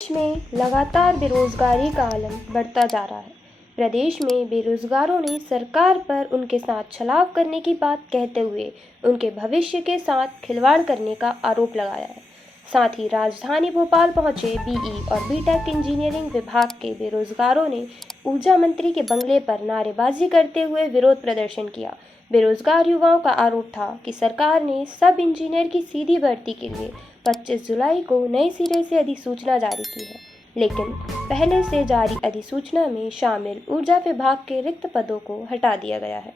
प्रदेश में लगातार बेरोजगारी का आलम बढ़ता जा रहा है। प्रदेश में बेरोजगारों ने सरकार पर उनके साथ छलावा करने की बात कहते हुए उनके भविष्य के साथ खिलवाड़ करने का आरोप लगाया है। साथ ही राजधानी भोपाल पहुंचे बीई और बीटेक इंजीनियरिंग विभाग के बेरोजगारों ने ऊर्जा मंत्री के बंगले पर नारेबाजी करते हुए विरोध प्रदर्शन किया। बेरोजगार युवाओं का आरोप था कि सरकार ने सब इंजीनियर की सीधी भर्ती के लिए 25 जुलाई को नए सिरे से अधिसूचना जारी की है, लेकिन पहले से जारी अधिसूचना में शामिल ऊर्जा विभाग के रिक्त पदों को हटा दिया गया है।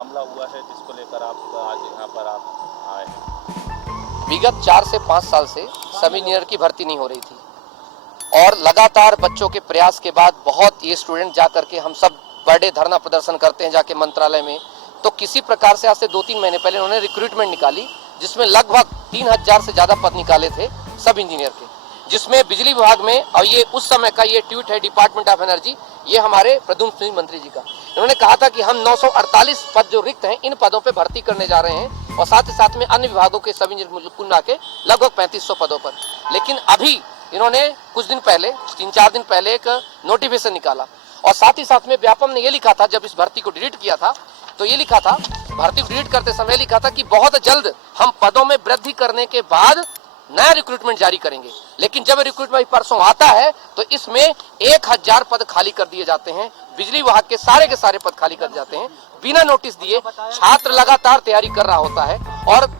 मामला हुआ है जिसको लेकर आप आज यहाँ पर आप आए हैं। विगत 4 से 5 साल से सब इंजीनियर की भर्ती नहीं हो रही थी और लगातार बच्चों के प्रयास के बाद बहुत ये स्टूडेंट जा करके हम सब बड़े धरना प्रदर्शन करते हैं जाके मंत्रालय में, तो किसी प्रकार से आज से 2-3 महीने पहले उन्होंने रिक्रूटमेंट निकाली जिसमें लगभग 3000 से ज़्यादा पद निकाले थे सब इंजीनियर के, जिसमें बिजली विभाग में, और ये उस समय का ये ट्वीट है डिपार्टमेंट ऑफ एनर्जी, ये हमारे प्रद्युम्न सिंह मंत्री जी का, इन्होंने कहा था कि हम 948 पद जो रिक्त हैं इन पदों पे भर्ती करने जा रहे हैं और साथ ही साथ में अन्य विभागों के सब इंजीनियर कुल मिला के लगभग 3500 पदों पर। लेकिन अभी इन्होंने कुछ दिन पहले 3-4 दिन पहले एक नोटिफिकेशन निकाला और साथ ही साथ में व्यापम ने ये लिखा था, जब इस भर्ती को डिलीट किया था तो ये लिखा था, भर्ती को डिलीट करते समय लिखा था कि बहुत जल्द हम पदों में वृद्धि करने के बाद नया रिक्रूटमेंट जारी करेंगे। लेकिन जब रिक्रूटमेंट परसों आता है तो इसमें 1000 पद खाली कर दिए जाते हैं, बिजली विभाग के सारे पद खाली कर जाते हैं बिना नोटिस दिए। छात्र लगातार तैयारी कर रहा होता है और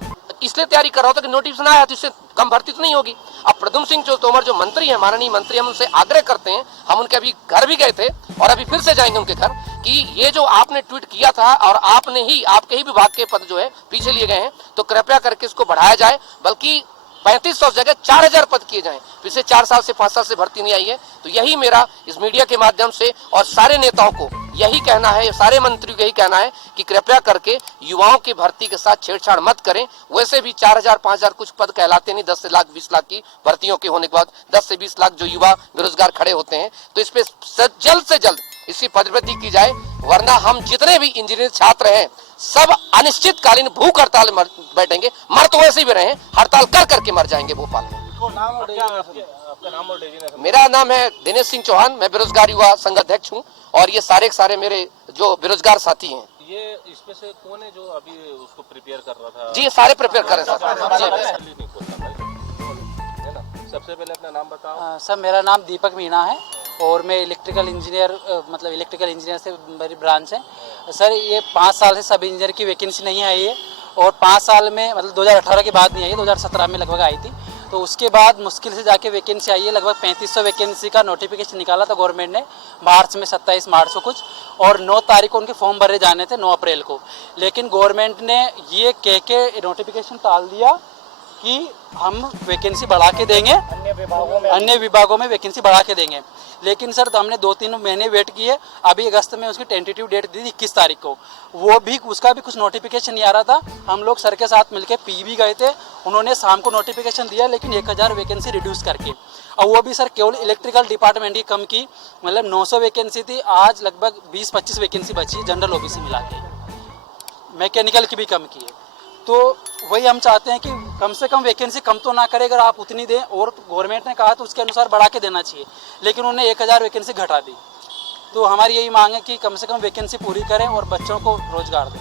इसलिए तैयारी कर रहा होता है कि नोटिस ना आया तो इससे कम भर्ती तो नहीं होगी। अब प्रद्युम्न सिंह तोमर जो मंत्री है, माननीय मंत्री, हम उनसे आग्रह करते हैं, हम उनके अभी घर भी गए थे और अभी फिर से जाएंगे उनके घर, कि ये जो आपने ट्वीट किया था और आपके ही विभाग के पद जो है पीछे लिए गए हैं, तो कृपया करके इसको बढ़ाया जाए, बल्कि 3500 जगह 4000 पद किए जाएं। पिछले 4 साल से 5 साल से भर्ती नहीं आई है। तो यही मेरा इस मीडिया के माध्यम से और सारे नेताओं को यही कहना है, सारे मंत्रियों को यही कहना है कि कृपया करके युवाओं की भर्ती के साथ छेड़छाड़ मत करें। वैसे भी 4000 5000 कुछ पद कहलाते नहीं, 10 लाख 20 लाख की भर्तियों के होने के बाद 10 से 20 लाख जो युवा बेरोजगार खड़े होते हैं, तो इस पे जल्द से जल्द इसकी पदवृद्धि की जाए, वरना हम जितने भी इंजीनियर छात्र हैं सब अनिश्चितकालीन भूख हड़ताल बैठेंगे। मर तो वैसे भी रहे, हड़ताल कर करके मर जाएंगे भोपाल में। आपका नाम और डेजिग्नेशन? मेरा नाम है दिनेश सिंह चौहान, मैं बेरोजगार युवा संघ अध्यक्ष हूँ और ये सारे मेरे जो बेरोजगार साथी हैं। ये इसमें से कौन है जो अभी उसको प्रिपेयर कर रहा था? जी, ये सारे प्रिपेयर कर रहे हैं सबसे पहले अपना नाम बताओ। सर, मेरा नाम दीपक मीणा है और मैं इलेक्ट्रिकल इंजीनियर से मेरी ब्रांच है। सर, ये 5 साल से सब इंजीनियर की वैकेंसी नहीं आई है और 5 साल में, मतलब 2018 के बाद नहीं आई है, 2017 में लगभग आई थी, तो उसके बाद मुश्किल से जाके वैकेंसी आई है। लगभग 3500 वैकेंसी का नोटिफिकेशन निकाला था गवर्नमेंट ने मार्च में, 27 मार्च को कुछ, और 9 तारीख को उनके फॉर्म भरे जाने थे, 9 अप्रैल को। लेकिन गवर्नमेंट ने ये कह के नोटिफिकेशन टाल दिया कि हम वैकेंसी बढ़ा के देंगे, अन्य विभागों में वैकेंसी बढ़ा के देंगे। लेकिन सर, तो हमने 2-3 महीने वेट किए, अभी अगस्त में उसकी टेंटेटिव डेट दी थी 21 तारीख को, उसका भी कुछ नोटिफिकेशन नहीं आ रहा था। हम लोग सर के साथ मिलकर पी भी गए थे, उन्होंने शाम को नोटिफिकेशन दिया, लेकिन 1000 वैकेंसी रिड्यूस करके, और वो भी सर केवल इलेक्ट्रिकल डिपार्टमेंट की कम की, मतलब 900 वैकेंसी थी, आज लगभग 20-25 वैकेंसी बची जनरल ओबीसी मिला के, मैकेनिकल की भी कम की है। तो वही हम चाहते हैं कि कम से कम वैकेंसी कम तो ना करे, अगर आप उतनी दें, और गवर्नमेंट ने कहा तो उसके अनुसार बढ़ा के देना चाहिए, लेकिन उन्होंने 1000 वैकेंसी घटा दी। तो हमारी यही मांग है कि कम से कम वैकेंसी पूरी करें और बच्चों को रोजगार दें।